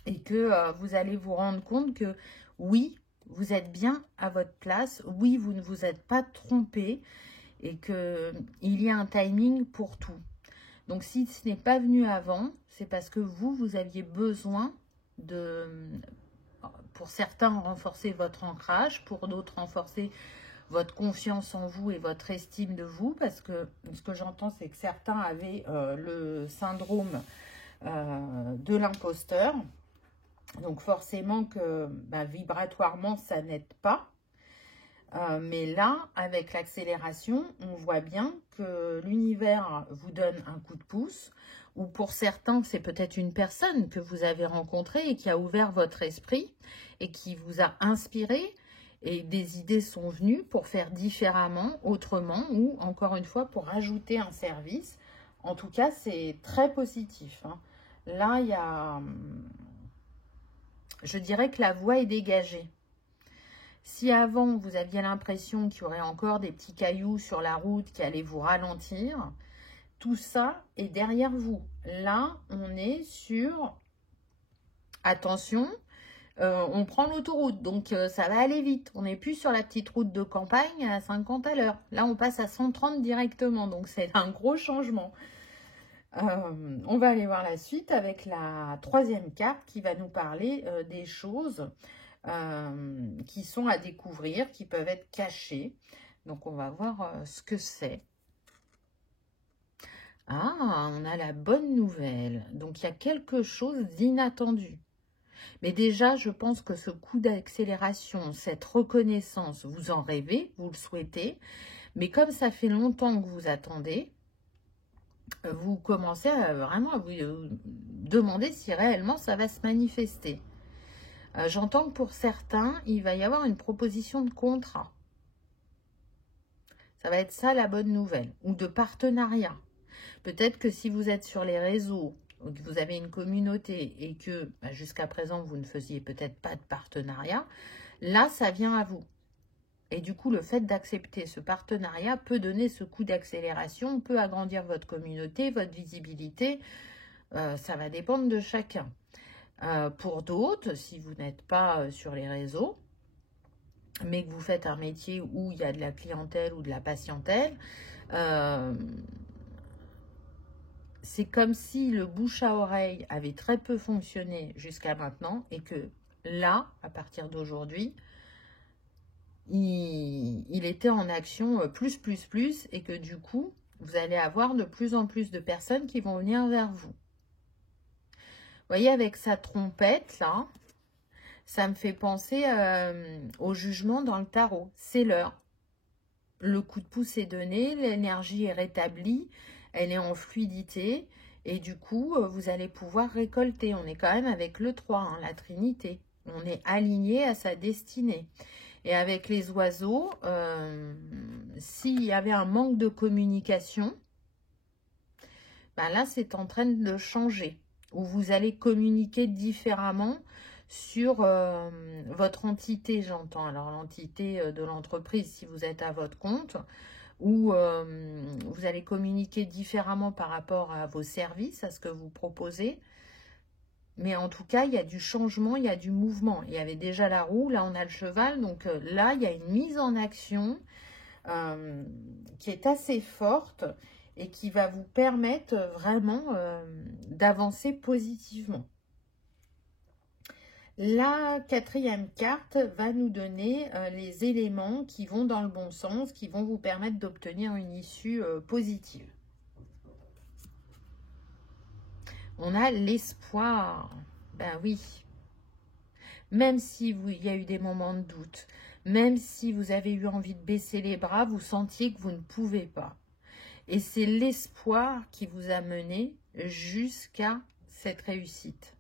et que vous allez vous rendre compte que oui, vous êtes bien à votre place, oui, vous ne vous êtes pas trompé, et qu'il y a un timing pour tout. Donc, si ce n'est pas venu avant, c'est parce que vous aviez besoin de, pour certains, renforcer votre ancrage, pour d'autres, renforcer votre confiance en vous et votre estime de vous, parce que ce que j'entends, c'est que certains avaient le syndrome de l'imposteur. Donc, forcément que vibratoirement, ça n'aide pas. Mais là, avec l'accélération, on voit bien que l'univers vous donne un coup de pouce, ou pour certains, c'est peut-être une personne que vous avez rencontrée et qui a ouvert votre esprit et qui vous a inspiré, et des idées sont venues pour faire différemment, autrement, ou encore une fois pour ajouter un service. En tout cas, c'est très positif, hein. Là, il y a, je dirais que la voie est dégagée. Si avant, vous aviez l'impression qu'il y aurait encore des petits cailloux sur la route qui allaient vous ralentir, tout ça est derrière vous. Là, on est sur... Attention, on prend l'autoroute, donc ça va aller vite. On n'est plus sur la petite route de campagne à 50 à l'heure. Là, on passe à 130 directement, donc c'est un gros changement. On va aller voir la suite avec la troisième carte qui va nous parler des choses qui sont à découvrir, qui peuvent être cachées. Donc, on va voir ce que c'est. Ah, on a la bonne nouvelle. Donc, il y a quelque chose d'inattendu. Mais déjà, je pense que ce coup d'accélération, cette reconnaissance, vous en rêvez, vous le souhaitez. Mais comme ça fait longtemps que vous attendez, vous commencez vraiment à vous demander si réellement ça va se manifester. J'entends que pour certains, il va y avoir une proposition de contrat. Ça va être ça la bonne nouvelle. Ou de partenariat. Peut-être que si vous êtes sur les réseaux, ou que vous avez une communauté et que jusqu'à présent, vous ne faisiez peut-être pas de partenariat, là, ça vient à vous. Et du coup, le fait d'accepter ce partenariat peut donner ce coup d'accélération, peut agrandir votre communauté, votre visibilité. Ça va dépendre de chacun. Pour d'autres, si vous n'êtes pas sur les réseaux, mais que vous faites un métier où il y a de la clientèle ou de la patientèle, c'est comme si le bouche à oreille avait très peu fonctionné jusqu'à maintenant et que là, à partir d'aujourd'hui, il était en action plus, et que du coup, vous allez avoir de plus en plus de personnes qui vont venir vers vous. Vous voyez, avec sa trompette, là, ça me fait penser au jugement dans le tarot. C'est l'heure. Le coup de pouce est donné, l'énergie est rétablie, elle est en fluidité, et du coup, vous allez pouvoir récolter. On est quand même avec le 3, hein, la Trinité. On est aligné à sa destinée. Et avec les oiseaux, s'il y avait un manque de communication, ben là, c'est en train de changer. Où vous allez communiquer différemment sur votre entité, j'entends. Alors, l'entité de l'entreprise, si vous êtes à votre compte, ou vous allez communiquer différemment par rapport à vos services, à ce que vous proposez. Mais en tout cas, il y a du changement, il y a du mouvement. Il y avait déjà la roue, là on a le cheval. Donc là, il y a une mise en action qui est assez forte et qui va vous permettre vraiment d'avancer positivement. La quatrième carte va nous donner les éléments qui vont dans le bon sens, qui vont vous permettre d'obtenir une issue positive. On a l'espoir. Ben oui. Même si il y a eu des moments de doute, même si vous avez eu envie de baisser les bras, vous sentiez que vous ne pouvez pas. Et c'est l'espoir qui vous a mené jusqu'à cette réussite.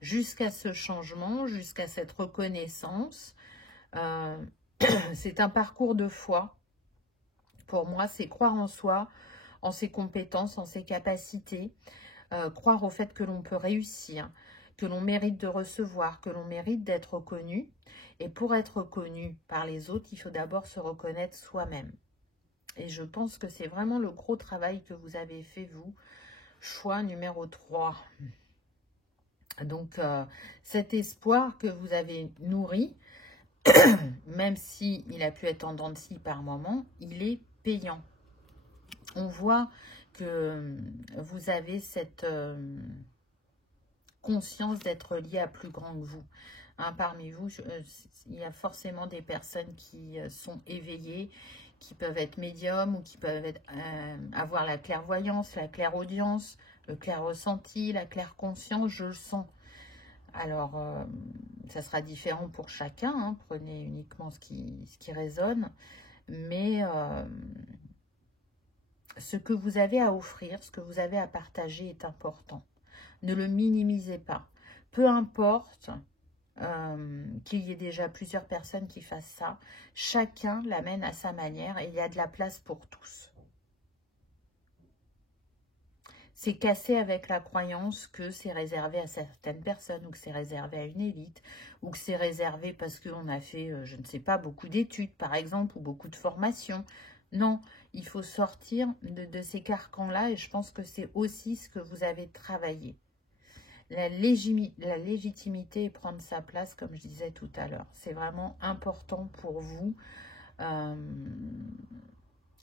Jusqu'à ce changement, jusqu'à cette reconnaissance. C'est un parcours de foi. Pour moi, c'est croire en soi, en ses compétences, en ses capacités, croire au fait que l'on peut réussir, que l'on mérite de recevoir, que l'on mérite d'être reconnu. Et pour être reconnu par les autres, il faut d'abord se reconnaître soi-même. Et je pense que c'est vraiment le gros travail que vous avez fait, vous. Choix numéro 3. Donc, cet espoir que vous avez nourri, même s'il a pu être en dents de scie par moment, il est payant. On voit que vous avez cette conscience d'être lié à plus grand que vous. Hein, parmi vous, il y a forcément des personnes qui sont éveillées, qui peuvent être médiums ou qui peuvent être, avoir la clairvoyance, la clairaudience, le clair ressenti, la claire conscience, je le sens. Alors, ça sera différent pour chacun, hein, prenez uniquement ce qui résonne, mais ce que vous avez à offrir, ce que vous avez à partager est important. Ne le minimisez pas. Peu importe qu'il y ait déjà plusieurs personnes qui fassent ça, chacun l'amène à sa manière et il y a de la place pour tous. C'est cassé avec la croyance que c'est réservé à certaines personnes ou que c'est réservé à une élite ou que c'est réservé parce qu'on a fait, je ne sais pas, beaucoup d'études par exemple ou beaucoup de formations. Non, il faut sortir de ces carcans-là et je pense que c'est aussi ce que vous avez travaillé. La légitimité et prendre sa place, comme je disais tout à l'heure. C'est vraiment important pour vous.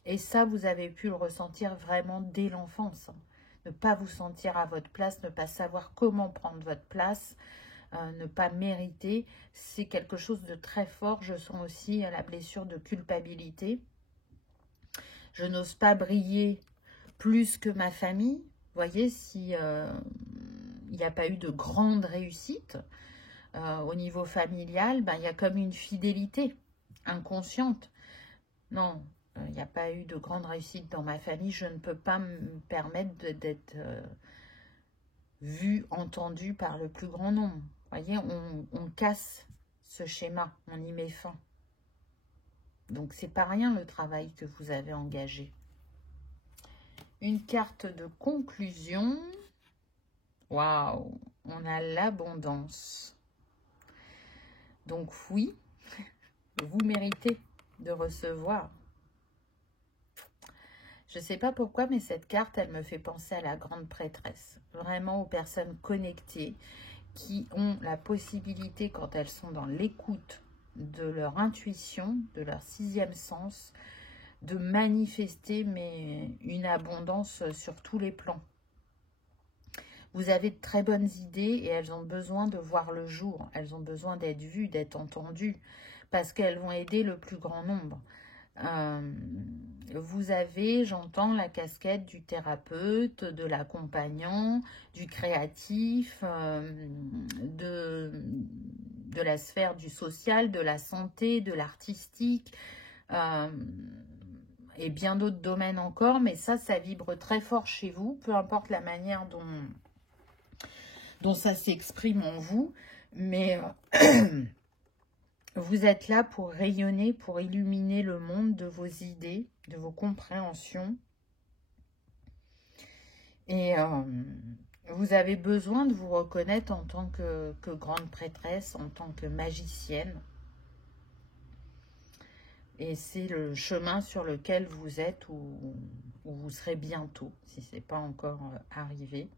Et ça, vous avez pu le ressentir vraiment dès l'enfance. Ne pas vous sentir à votre place, ne pas savoir comment prendre votre place, ne pas mériter, c'est quelque chose de très fort. Je sens aussi la blessure de culpabilité. Je n'ose pas briller plus que ma famille. Vous voyez, si il n'y a pas eu de grande réussite au niveau familial, ben, il y a comme une fidélité inconsciente. Non, il n'y a pas eu de grande réussite dans ma famille, je ne peux pas me permettre d'être vue, entendue par le plus grand nombre. Vous voyez, on casse ce schéma, on y met fin. Donc, c'est pas rien le travail que vous avez engagé. Une carte de conclusion. Waouh, on a l'abondance. Donc, oui, vous méritez de recevoir. Je ne sais pas pourquoi, mais cette carte, elle me fait penser à la grande prêtresse. Vraiment aux personnes connectées qui ont la possibilité, quand elles sont dans l'écoute de leur intuition, de leur sixième sens, de manifester une abondance sur tous les plans. Vous avez de très bonnes idées et elles ont besoin de voir le jour. Elles ont besoin d'être vues, d'être entendues, parce qu'elles vont aider le plus grand nombre. Vous avez, j'entends, la casquette du thérapeute, de l'accompagnant, du créatif, de la sphère du social, de la santé, de l'artistique, et bien d'autres domaines encore, mais ça vibre très fort chez vous, peu importe la manière dont ça s'exprime en vous, mais vous êtes là pour rayonner, pour illuminer le monde de vos idées, de vos compréhensions. Et vous avez besoin de vous reconnaître en tant que grande prêtresse, en tant que magicienne. Et c'est le chemin sur lequel vous êtes ou vous serez bientôt, si ce n'est pas encore arrivé.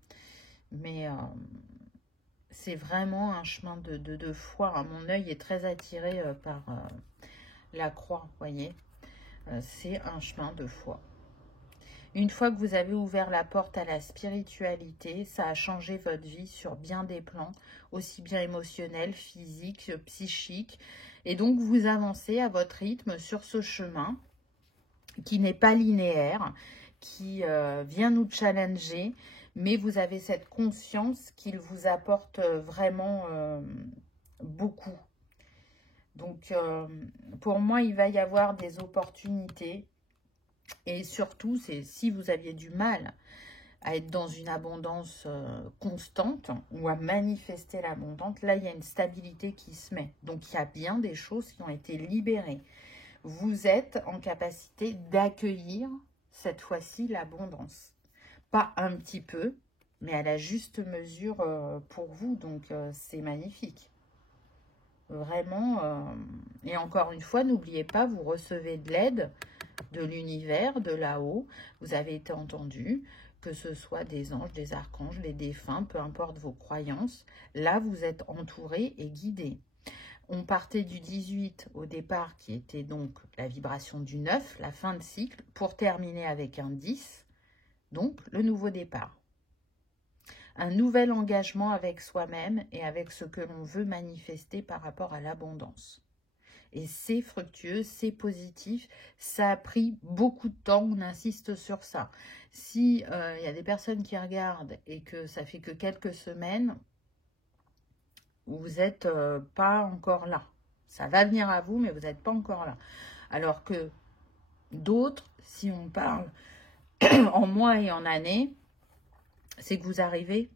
Mais c'est vraiment un chemin de foi. Mon œil est très attiré par la croix, vous voyez. C'est un chemin de foi. Une fois que vous avez ouvert la porte à la spiritualité, ça a changé votre vie sur bien des plans, aussi bien émotionnel, physique, psychique. Et donc, vous avancez à votre rythme sur ce chemin qui n'est pas linéaire, qui vient nous challenger, mais vous avez cette conscience qu'il vous apporte vraiment beaucoup. Donc, pour moi, il va y avoir des opportunités. Et surtout, c'est si vous aviez du mal à être dans une abondance constante ou à manifester l'abondance, là, il y a une stabilité qui se met. Donc, il y a bien des choses qui ont été libérées. Vous êtes en capacité d'accueillir, cette fois-ci, l'abondance. Pas un petit peu, mais à la juste mesure pour vous. Donc, c'est magnifique. Vraiment. Et encore une fois, n'oubliez pas, vous recevez de l'aide de l'univers, de là-haut. Vous avez été entendu, que ce soit des anges, des archanges, les défunts, peu importe vos croyances. Là, vous êtes entouré et guidé. On partait du 18 au départ, qui était donc la vibration du 9, la fin de cycle, pour terminer avec un 10, donc le nouveau départ. Un nouvel engagement avec soi-même et avec ce que l'on veut manifester par rapport à l'abondance. Et c'est fructueux, c'est positif, ça a pris beaucoup de temps, on insiste sur ça. Si y a des personnes qui regardent et que ça fait que quelques semaines, vous n'êtes pas encore là. Ça va venir à vous, mais vous n'êtes pas encore là. Alors que d'autres, si on parle en mois et en années, c'est que vous arrivez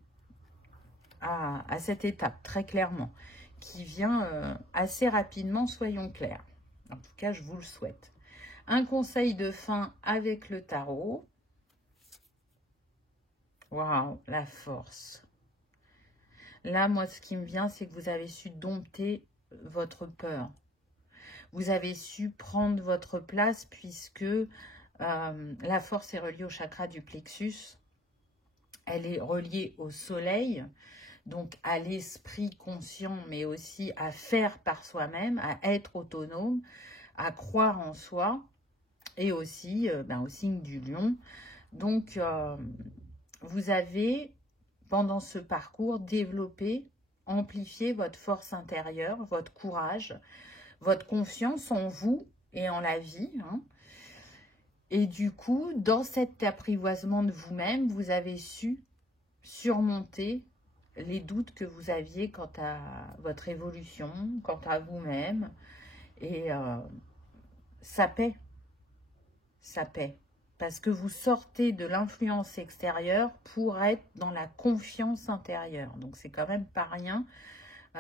à cette étape, très clairement, qui vient assez rapidement, soyons clairs. En tout cas, je vous le souhaite. Un conseil de fin avec le tarot. Waouh, la force. Là, moi, ce qui me vient, c'est que vous avez su dompter votre peur. Vous avez su prendre votre place puisque la force est reliée au chakra du plexus. Elle est reliée au soleil, donc à l'esprit conscient, mais aussi à faire par soi-même, à être autonome, à croire en soi, et aussi au signe du lion. Donc, vous avez, pendant ce parcours, développé, amplifié votre force intérieure, votre courage, votre confiance en vous et en la vie. Hein. Et du coup, dans cet apprivoisement de vous-même, vous avez su surmonter les doutes que vous aviez quant à votre évolution, quant à vous-même. Et ça paie. Ça paie. Parce que vous sortez de l'influence extérieure pour être dans la confiance intérieure. Donc, c'est quand même pas rien.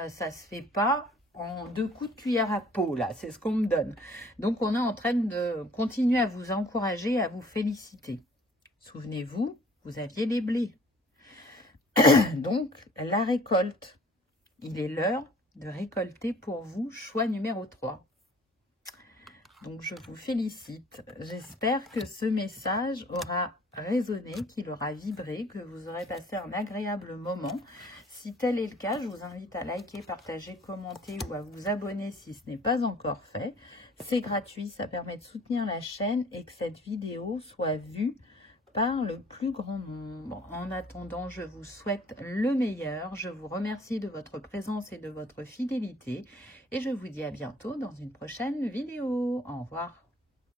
Ça se fait pas en 2 coups de cuillère à peau, là. C'est ce qu'on me donne. Donc, on est en train de continuer à vous encourager, à vous féliciter. Souvenez-vous, vous aviez les blés. Donc, la récolte. Il est l'heure de récolter pour vous, choix numéro 3. Donc, je vous félicite. J'espère que ce message aura résonné, qu'il aura vibré, que vous aurez passé un agréable moment. Si tel est le cas, je vous invite à liker, partager, commenter ou à vous abonner si ce n'est pas encore fait. C'est gratuit, ça permet de soutenir la chaîne et que cette vidéo soit vue par le plus grand nombre. En attendant, je vous souhaite le meilleur. Je vous remercie de votre présence et de votre fidélité. Et je vous dis à bientôt dans une prochaine vidéo. Au revoir.